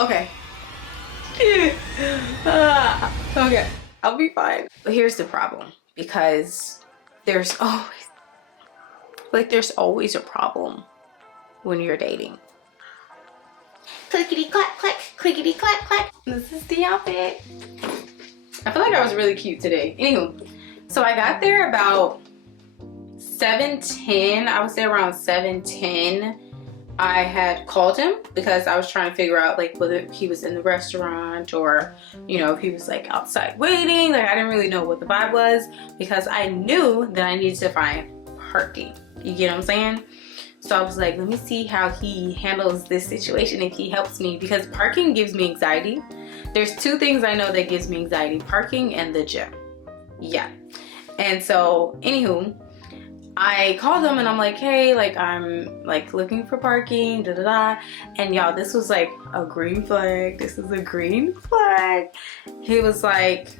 Okay. Okay, I'll be fine. But here's the problem, because there's always a problem when you're dating. Clickety clack clack, clickety clack clack. This is the outfit. I feel like I was really cute today. Anywho, so I got there about 7:10. I would say around 7:10. I had called him because I was trying to figure out like whether he was in the restaurant or, you know, if he was like outside waiting. Like I didn't really know what the vibe was because I knew that I needed to find parking. You get what I'm saying? So I was like, let me see how he handles this situation, if he helps me, because parking gives me anxiety. There's two things I know that gives me anxiety: parking and the gym. Yeah. And so anywho, I called him and I'm like, hey, like I'm like looking for parking, da da da. And y'all, this was like a green flag. This is a green flag. He was like,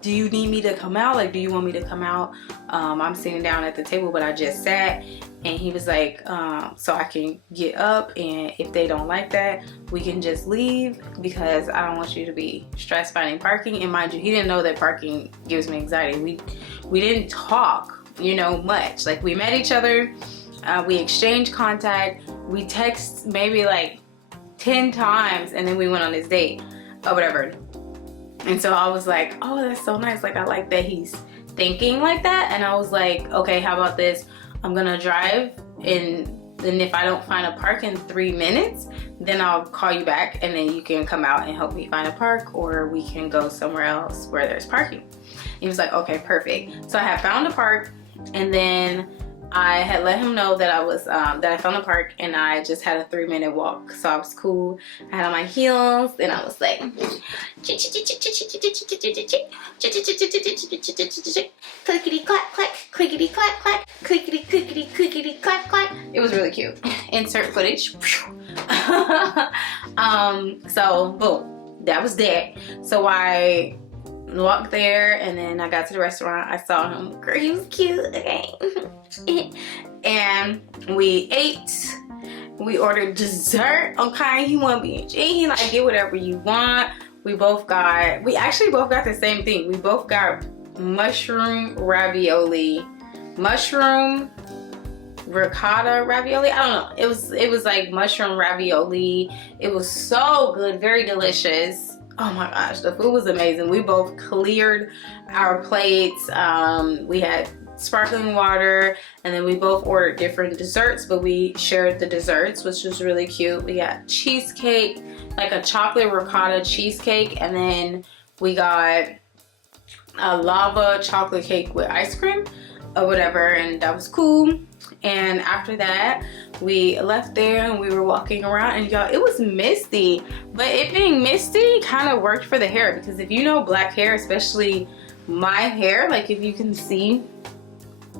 do you need me to come out? Like, do you want me to come out? I'm sitting down at the table, but I just sat. And he was like, so I can get up, and if they don't like that, we can just leave, because I don't want you to be stressed finding parking. And mind you, he didn't know that parking gives me anxiety. We didn't talk, you know, much. Like we met each other, we exchanged contact, we text maybe like 10 times, and then we went on this date or whatever. And so I was like, oh, that's so nice. Like I like that he's thinking like that. And I was like, okay, how about this? I'm gonna drive, and then if I don't find a park in 3 minutes, then I'll call you back, and then you can come out and help me find a park, or we can go somewhere else where there's parking. He was like, okay, perfect. So I had found a park, and then I had let him know that I was that I found a park, and I just had a 3-minute walk, so I was cool. I had on my heels, and I was like, clickety clack clack, clickety clack clack, clickety clickety clickety clack clack. It was really cute. Insert footage. So boom, that was that. So I walked there, and then I got to the restaurant. I saw him. Girl, he was cute. Okay. And we ate. We ordered dessert. Okay, he wanted BG. He like, get whatever you want. We actually both got the same thing. We both got mushroom ravioli, mushroom ricotta ravioli. I don't know. It was like mushroom ravioli. It was so good, very delicious. Oh my gosh, the food was amazing. We both cleared our plates. We had sparkling water, and then we both ordered different desserts, but we shared the desserts, which was really cute. We got cheesecake, like a chocolate ricotta cheesecake, and then we got a lava chocolate cake with ice cream or whatever, and that was cool. And after that, we left there and we were walking around, and y'all, it was misty, but it being misty kind of worked for the hair, because if you know black hair, especially my hair, like if you can see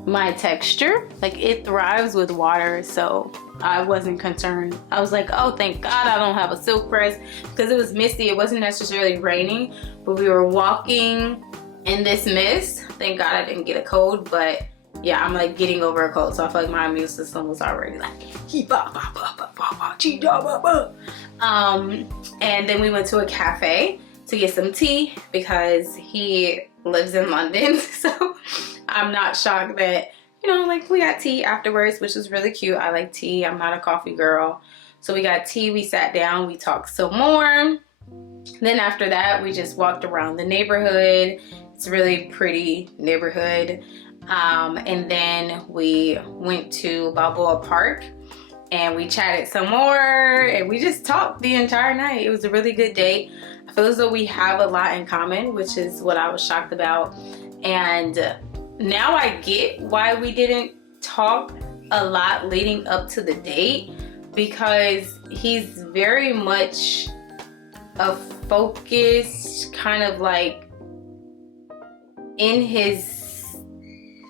my texture, like it thrives with water, so I wasn't concerned. I was like, oh, thank God I don't have a silk press, because it was misty. It wasn't necessarily raining, but we were walking in this mist. Thank God I didn't get a cold, but yeah, I'm like getting over a cold, so I feel like my immune system was already like, and then we went to a cafe to get some tea, because he lives in London, so I'm not shocked that, you know, like we got tea afterwards, which was really cute. I like tea. I'm not a coffee girl. So we got tea, we sat down, we talked some more. Then after that, we just walked around the neighborhood. It's a really pretty neighborhood. And then we went to Balboa Park, and we chatted some more, and we just talked the entire night. It was a really good date. I feel as though we have a lot in common, which is what I was shocked about. And now I get why we didn't talk a lot leading up to the date, because he's very much a focused, kind of like in his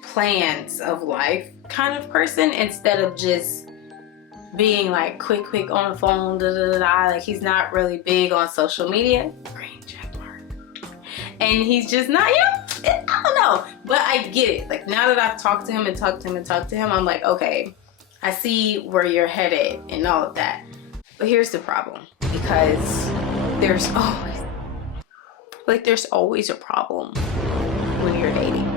plans of life kind of person, instead of just being like quick on the phone, da da da da. Like he's not really big on social media. Green check mark. And he's just not, you know, I don't know, but I get it. Like now that I've talked to him and talked to him, I'm like, okay, I see where you're headed and all of that. But here's the problem. because there's always a problem when you're dating.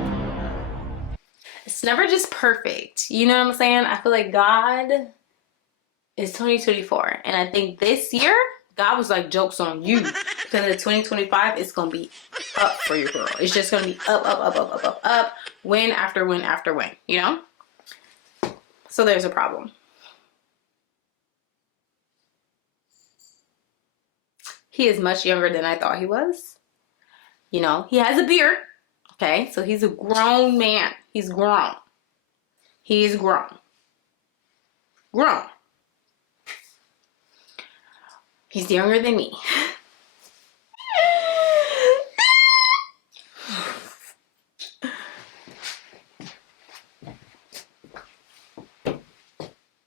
It's never just perfect. You know what I'm saying? I feel like God is 2024. And I think this year, God was like, joke's on you. Because in 2025, it's going to be up for you, girl. It's just going to be up, up, up, up, up, up, up. Win after win after win, you know? So there's a problem. He is much younger than I thought he was. You know, he has a beard. Okay, so he's a grown man. He's grown. He is grown. Grown. He's younger than me.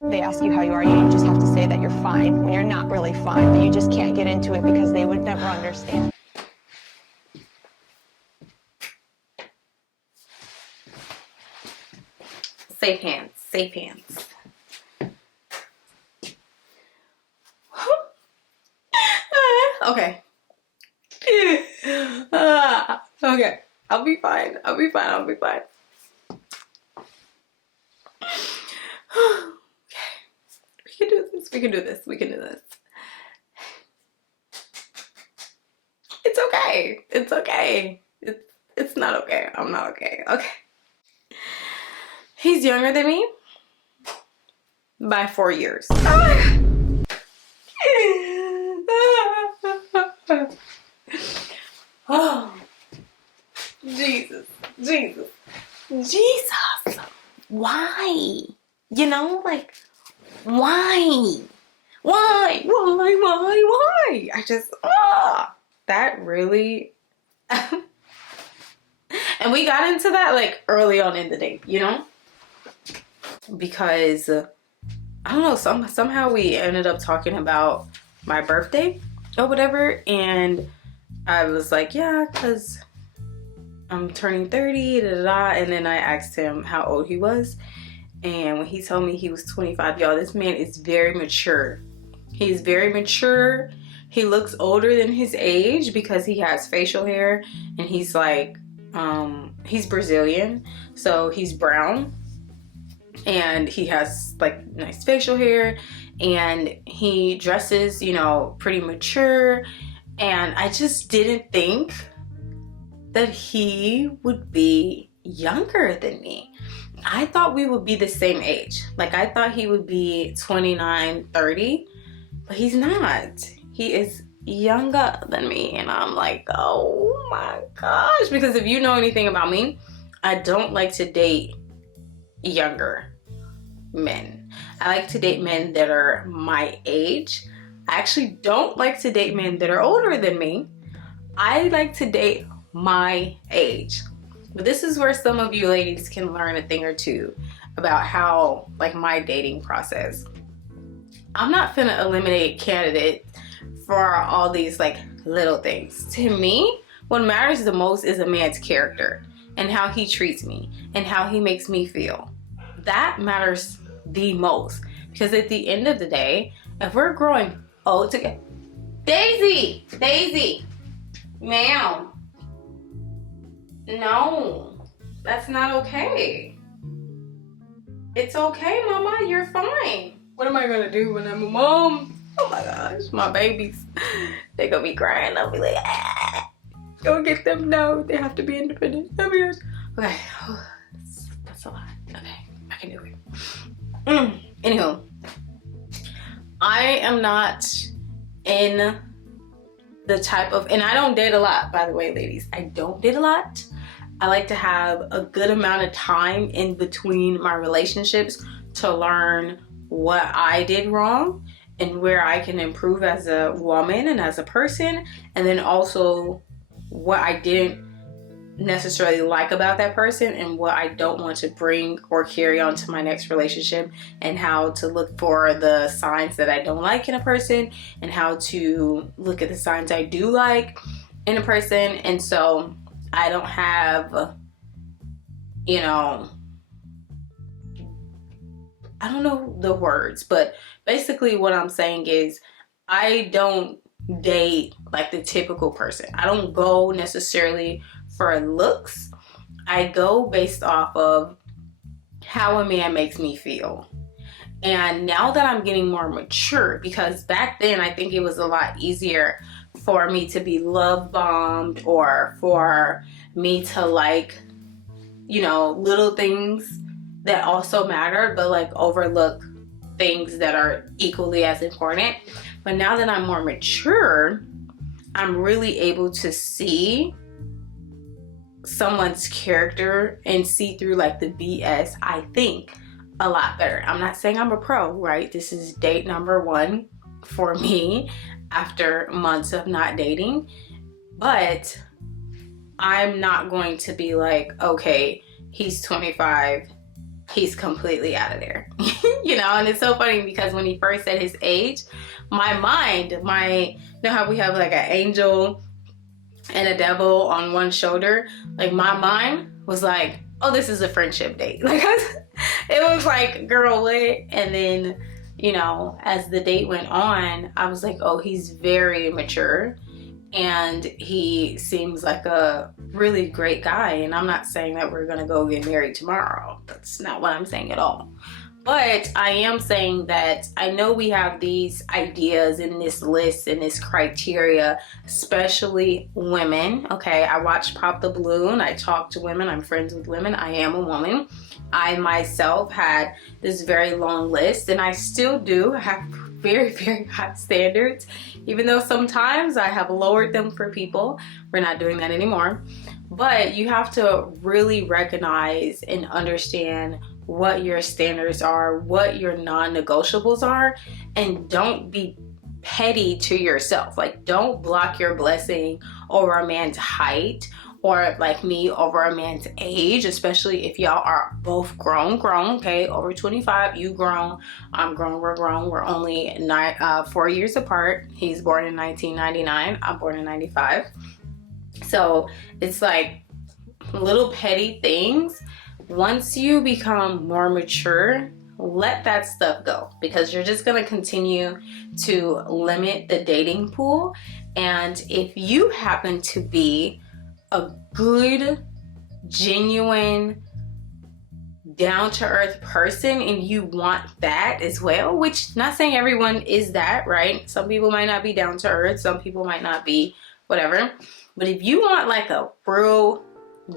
They ask you how you are, you just have to say that you're fine when you're not really fine, but you just can't get into it because they would never understand. Safe hands, safe hands. Okay. Okay. I'll be fine. I'll be fine. I'll be fine. Okay. We can do this. We can do this. We can do this. It's okay. It's okay. It's not okay. I'm not okay. Okay. He's younger than me by 4 years. Oh, Jesus, Jesus, Jesus. Why? You know, like, why? Why? I just, that really. And we got into that like early on in the day, you know? Because I don't know, somehow we ended up talking about my birthday or whatever, and I was like, yeah, because I'm turning 30, da, da, da. And then I asked him how old he was, and when he told me he was 25, y'all, this man is very mature. He's very mature. He looks older than his age because he has facial hair, and he's like, he's Brazilian, so he's brown, and he has like nice facial hair, and he dresses, you know, pretty mature. And I just didn't think that he would be younger than me. I thought we would be the same age. Like, I thought he would be 29, 30, but he's not. He is younger than me, and I'm like, oh my gosh. Because if you know anything about me, I don't like to date younger men. I like to date men that are my age. I actually don't like to date men that are older than me. I like to date my age. But this is where some of you ladies can learn a thing or two about how, like, my dating process. I'm not finna eliminate candidates for all these like little things. To me, what matters the most is a man's character and how he treats me and how he makes me feel. That matters the most, because at the end of the day, if we're growing old together, Daisy, ma'am, no, that's not okay. It's okay, mama, you're fine. What am I gonna do when I'm a mom? Oh my gosh, my babies, they gonna be crying. I'll be like, go get them. No, they have to be independent. Oh my gosh. Okay, that's a lot. Okay, I can do it. Anywho, I am not in the type of, and I don't date a lot, by the way, ladies. I don't date a lot. I like to have a good amount of time in between my relationships to learn what I did wrong and where I can improve as a woman and as a person, and then also what I didn't necessarily like about that person and what I don't want to bring or carry on to my next relationship, and how to look for the signs that I don't like in a person and how to look at the signs I do like in a person. And so I don't have, you know, I don't know the words, but basically what I'm saying is I don't date like the typical person. I don't go necessarily for looks. I go based off of how a man makes me feel. And now that I'm getting more mature, because back then I think it was a lot easier for me to be love bombed, or for me to like, you know, little things that also matter, but like overlook things that are equally as important. But now that I'm more mature, I'm really able to see someone's character and see through like the BS, I think, a lot better. I'm not saying I'm a pro, right? This is date number 1 for me after months of not dating. But I'm not going to be like, okay, he's 25, he's completely out of there. You know, and it's so funny because when he first said his age, my mind, you know how we have like an angel and a devil on one shoulder? Like my mind was like, oh, this is a friendship date. Like it was like, girl, what? And then, you know, as the date went on, I was like, oh, he's very mature and he seems like a really great guy. And I'm not saying that we're gonna go get married tomorrow. That's not what I'm saying at all. But I am saying that I know we have these ideas in this list and this criteria, especially women. Okay, I watch Pop the Balloon. I talk to women. I'm friends with women. I am a woman. I myself had this very long list, and I still do have very, very high standards, even though sometimes I have lowered them for people. We're not doing that anymore. But you have to really recognize and understand what your standards are, what your non-negotiables are, and don't be petty to yourself. Like, don't block your blessing over a man's height, or like me, over a man's age, especially if y'all are both grown, okay? Over 25, you grown, I'm grown, we're grown. We're only 4 years apart. He's born in 1999, I'm born in 95. So it's like little petty things. Once you become more mature, let that stuff go, because you're just going to continue to limit the dating pool. And if you happen to be a good, genuine, down-to-earth person and you want that as well, which, not saying everyone is that, right? Some people might not be down-to-earth, some people might not be whatever. But if you want like a real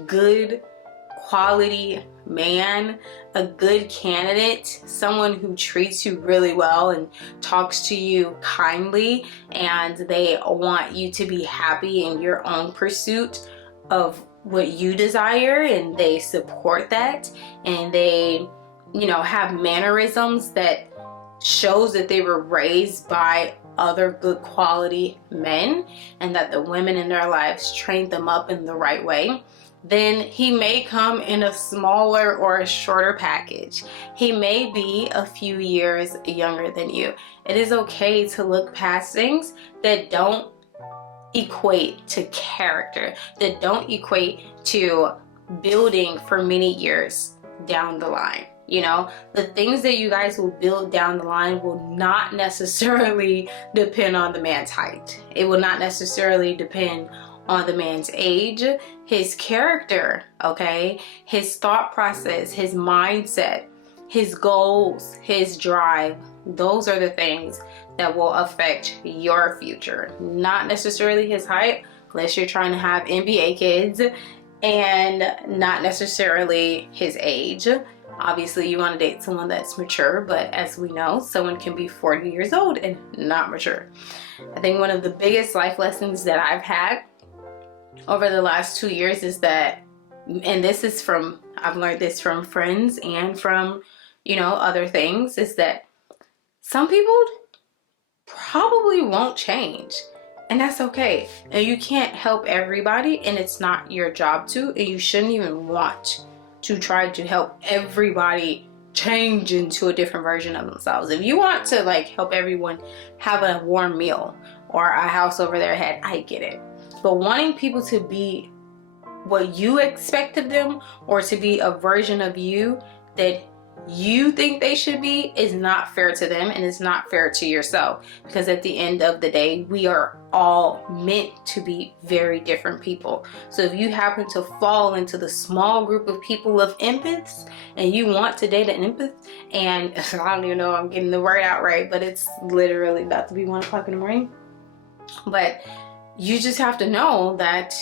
good quality man, a good candidate, someone who treats you really well and talks to you kindly, and they want you to be happy in your own pursuit of what you desire, and they support that, and they, you know, have mannerisms that shows that they were raised by other good quality men, and that the women in their lives trained them up in the right way, then he may come in a smaller or a shorter package. He may be a few years younger than you. It is okay to look past things that don't equate to character, that don't equate to building for many years down the line. You know, the things that you guys will build down the line will not necessarily depend on the man's height. It will not necessarily depend on the man's age, his character, okay, his thought process, his mindset, his goals, his drive. Those are the things that will affect your future, not necessarily his height, unless you're trying to have NBA kids, and not necessarily his age. Obviously, you want to date someone that's mature, but as we know, someone can be 40 years old and not mature. I think one of the biggest life lessons that I've had over the last 2 years is that, and this is from, I've learned this from friends and from, you know, other things, is that some people probably won't change, and that's okay. And you can't help everybody, and it's not your job to, and you shouldn't even want to try to help everybody change into a different version of themselves. If you want to like help everyone have a warm meal or a house over their head, I get it. But wanting people to be what you expect of them, or to be a version of you that you think they should be is not fair to them, and it's not fair to yourself, because at the end of the day, we are all meant to be very different people. So if you happen to fall into the small group of people of empaths and you want to date an empath, and I don't even know if I'm getting the word out right, but it's literally about to be 1 o'clock in the morning, but you just have to know that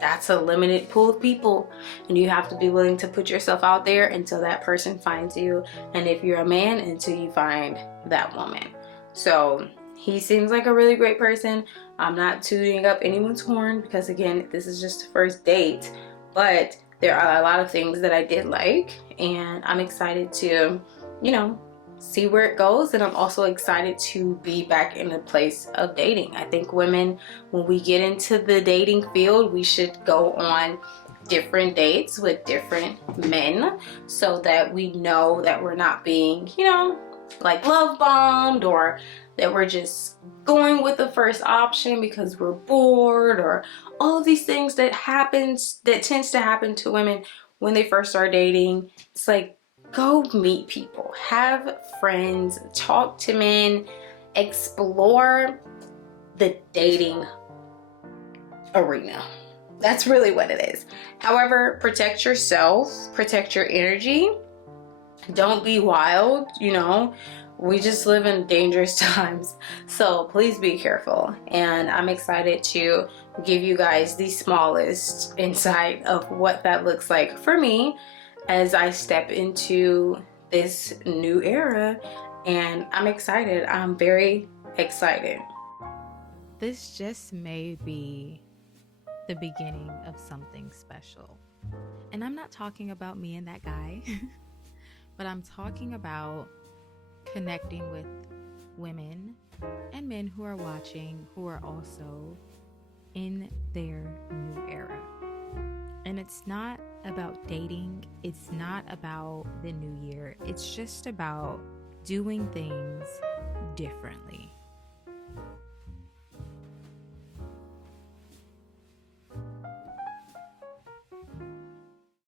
that's a limited pool of people, and you have to be willing to put yourself out there until that person finds you, and if you're a man, until you find that woman. So he seems like a really great person. I'm not tooting up anyone's horn, because again, this is just a first date, but there are a lot of things that I did like, and I'm excited to, you know, see where it goes. And I'm also excited to be back in the place of dating. I think women, when we get into the dating field, we should go on different dates with different men, so that we know that we're not being, you know, like love bombed, or that we're just going with the first option because we're bored, or all of these things that tends to happen to women when they first start dating. It's like, go meet people, have friends, talk to men, explore the dating arena. That's really what it is. However, protect yourself, protect your energy. Don't be wild, you know. We just live in dangerous times, so please be careful. And I'm excited to give you guys the smallest insight of what that looks like for me as I step into this new era, and I'm excited. I'm very excited. This just may be the beginning of something special. And I'm not talking about me and that guy, but I'm talking about connecting with women and men who are watching, who are also in their new era. And it's not about dating, it's not about the new year, it's just about doing things differently.